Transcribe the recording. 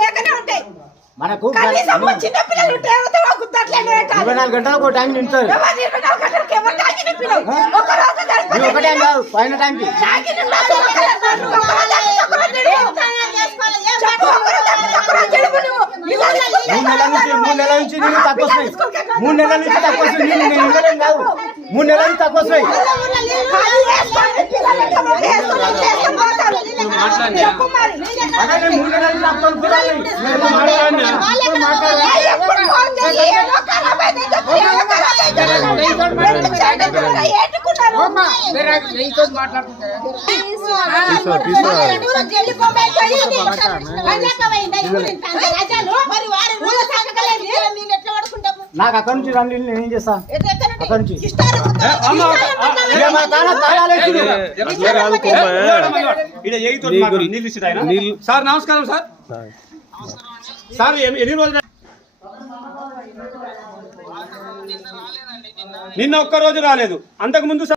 లేకనే ఉంటాయి మనకు చిన్న పిల్లలు 24 గంటలకు ఒక టైం నింటారు ఒకటే కాదు పైన టైంకి 3 నెలల నుంచి నీళ్ళు తక్కువ వస్తాయి 3 నెలల నుంచి తక్కువ వస్తాయి నీళ్ళు నేను ఇవ్వలేం కాదు 3 నెలల నుంచి తక్కువ వస్తాయి అదే 3 నెలల నాకు అక్కడి నుంచి రండి నేను ఏం చేస్తా అక్కడి నుంచి సార్ నమస్కారం సార్ సార్ ఎన్ని రోజులు నిన్న ఒక్క రోజు రాలేదు అంతకు ముందు